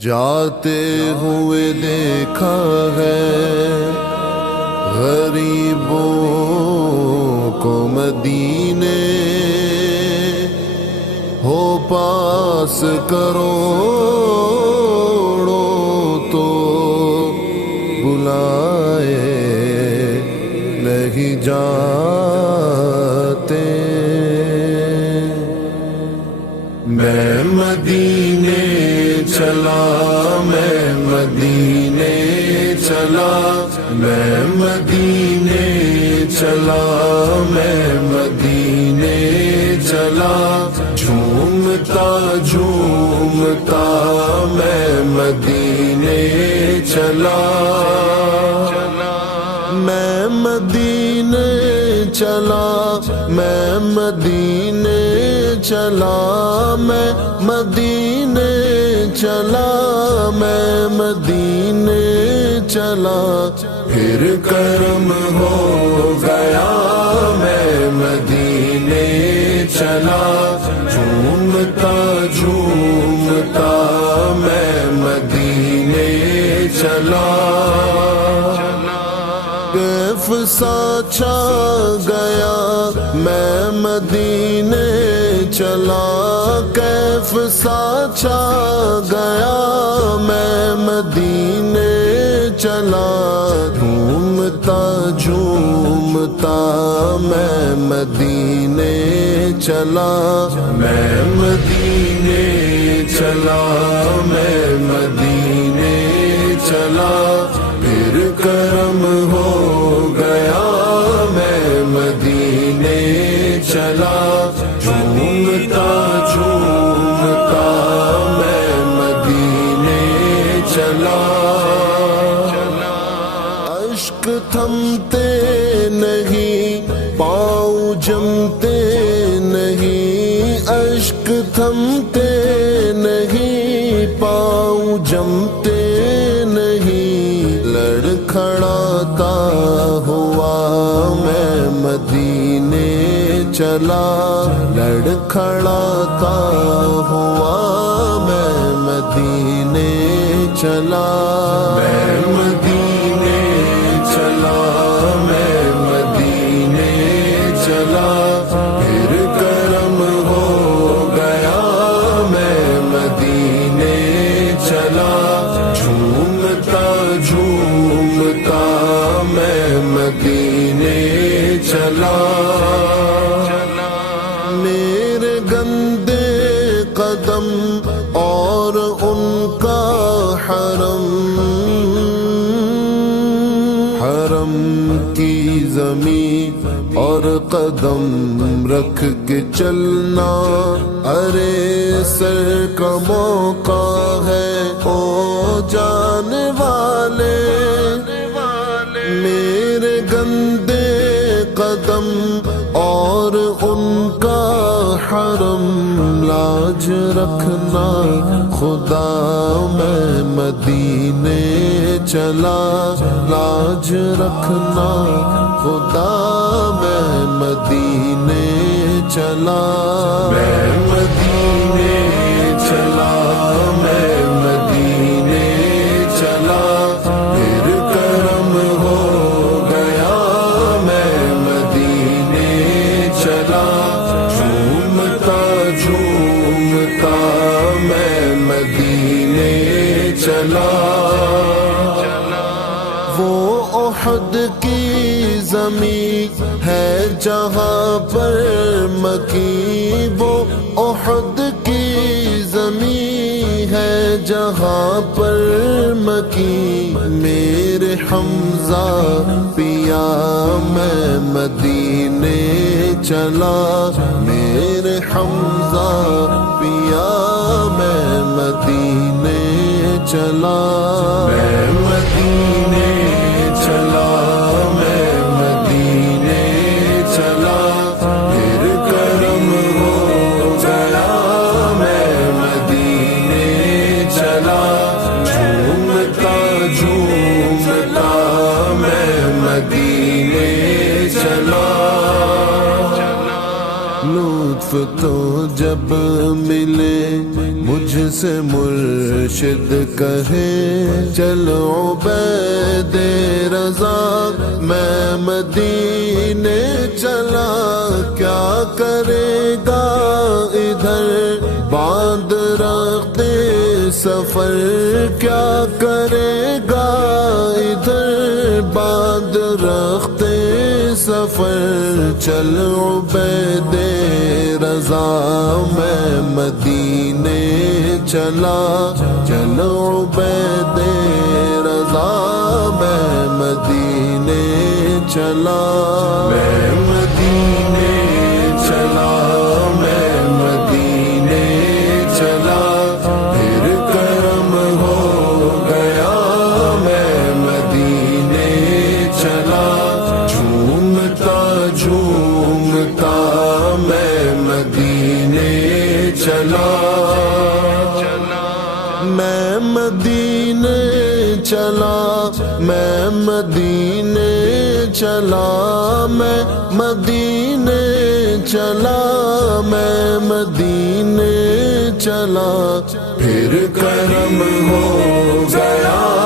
جاتے ہوئے دیکھا ہے غریبوں کو مدینے، ہو پاس کروڑوں تو بلائے نہیں جاتے۔ میں مدینے چلا، میں مدینے چلا، میں مدینے چلا، میں مدینے چلا، جھومتا جھومتا میں مدینے چلا، میں مدینے چلا، میں مدینے چلا، میں مدینے چلا، میں مدینے چلا، پھر کرم ہو گیا میں مدینے چلا، جھومتا جھومتا میں مدینے چلا، کیف سا چھا گیا میں مدینے چلا، کیف سا چھا گیا میں مدینے چلا، جھومتا جھومتا میں مدینے چلا، میں مدینے چلا، میں مدینے چلا، پھر کرم ہو گیا میں مدینے چلا، جھومتا جھومتا میں مدینے چلا، اشک تھمتے نہیں پاؤں جمتے نہیں، اشک تھمتے نہیں پاؤں جمتے نہیں، لڑکھڑاتا ہوا میں مدینے چلا، لڑکھڑاتا ہوا میں مدینے چلا، میں مدینے چلا، میں مدینے چلا، پھر کرم ہو گیا میں مدینے چلا، جھومتا جھومتا میں مدینے چلا، میرے گندے قدم اور ان کا حرم، حرم کی زمین اور قدم رکھ کے چلنا، ارے سر کا موقع ہے او جانے والے، میرے گندے قدم اور ان کا حرم، لاج رکھنا خدا میں مدینے چلا، لاج رکھنا خدا میں مدینے چلا، میں مدینے چلا، میں مدینے چلا، پھر کرم ہو گیا میں مدینے چلا، جھومتا جھومتا میں مدینے چلا، وہ احد کی زمین ہے جہاں پر مکی، وہ احد کی زمین ہے جہاں پر مکی، میرے حمزہ پیا میں مدینے چلا، میرے حمزہ پیا میں مدینے چلا، میں مدینے چلا، میں مدینے چلا، پھر کرم ہو گیا میں مدینے چلا، جھومتا جھومتا میں مدینے چلا، لطف تو جب ملے مجھ سے مرشد کہے چل عبید رضا، میں مدینے چلا، کیا کرے گا ادھر باندھ رکھتے سفر، کیا کرے گا ادھر باندھ رکھتے سفر، چل عبید رضا میں مدینے چلا، چل عبید رضا میں مدینے چلا، میں مدینے چلا، میں مدینے چلا، پھر کرم ہو گیا، میں مدینے چلا، جھومتا جھومتا میں مدینے چلا، میں مدینے چلا، میں مدینے چلا، میں مدینے چلا، میں مدینے چلا، پھر کرم ہو گیا۔